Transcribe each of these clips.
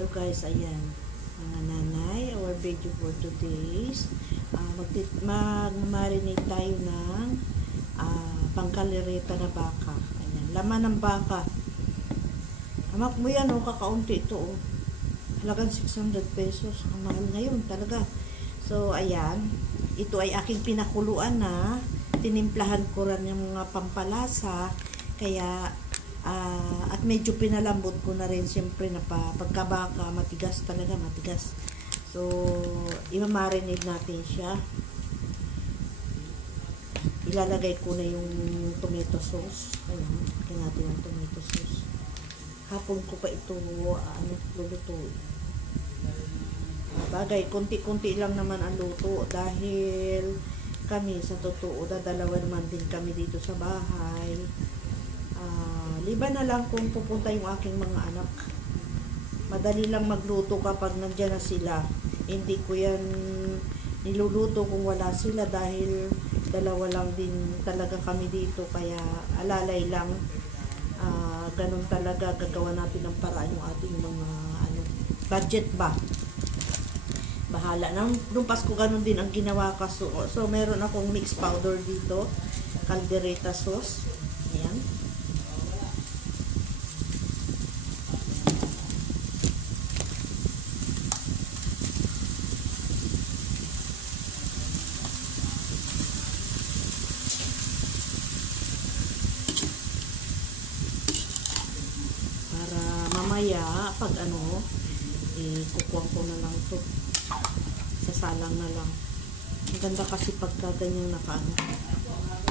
So guys, ayan. Mga nanay, our video for today's uh, mag-marinate tayo ng uh, pangkalireta na baka. Ayan. Laman ng baka. Amak mo yan, oh, kakaunti ito, oh. Halagang 600 pesos. Ang mahal ngayon, talaga. So, ayan. Ito ay aking pinakuluan na. Tinimplahan ko rin yung mga pampalasa. Kaya, ah, at medyo pinalambot ko na rin siyempre na pa, pagkabaka, matigas talaga, matigas. So, imamarinate natin siya. Ilalagay ko na yung tomato sauce. Ayan, lagyan natin ang tomato sauce. Hapon ko pa ito, ah, ano, lulutuin. Bagay, konti-konti lang naman ang luto dahil kami sa totoo, dadalawa naman din kami dito sa bahay. Ah, liban na lang kung pupunta yung aking mga anak. Madali lang magluto kapag nandiyan na sila. Hindi ko yan niluluto kung wala sila dahil dalawa lang din talaga kami dito. Kaya alalay lang. Ah, ganun talaga gagawa natin ng paraan yung ating mga ano budget ba? Bahala nang nung Pasko ganun din ang ginawa ko so, so meron akong mixed powder dito. Caldereta sauce ayan para mamaya pag ano eh kukuha ko na lang to. Sasalang na lang. Ang ganda kasi pagka ganyan naka ano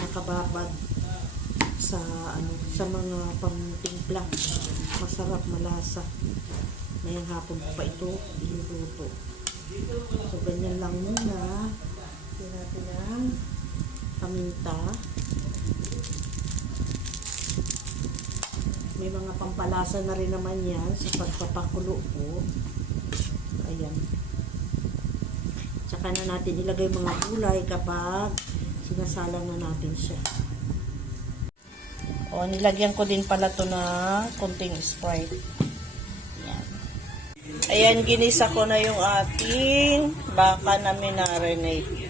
nakababad sa ano sa mga pamtimpla masarap malasa. Ngayong hapon pa ito iluluto so ganyan lang muna. Natin ng paminta mga pampalasa na rin naman yan sa pagpapakulo ko ayan Saka na natin ilagay mga gulay kapag sinasalang na natin siya. O, nilagyan ko din pala to na konting Sprite. Ayan. Ayan, ginisa ko na yung ating baka na minarinate.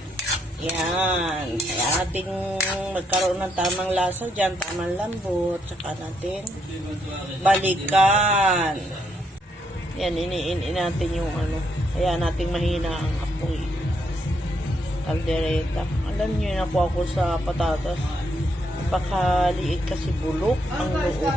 Yan. Kaya ating magkaroon ng tamang lasa dyan, tamang lambot. Tsaka natin balikan. Yan, iniin natin yung ano. Kaya natin mahina ang apoy. Kaldereta. Alam niyo, nakuha ko sa patatas. Napakaliit kasi bulok ang loob.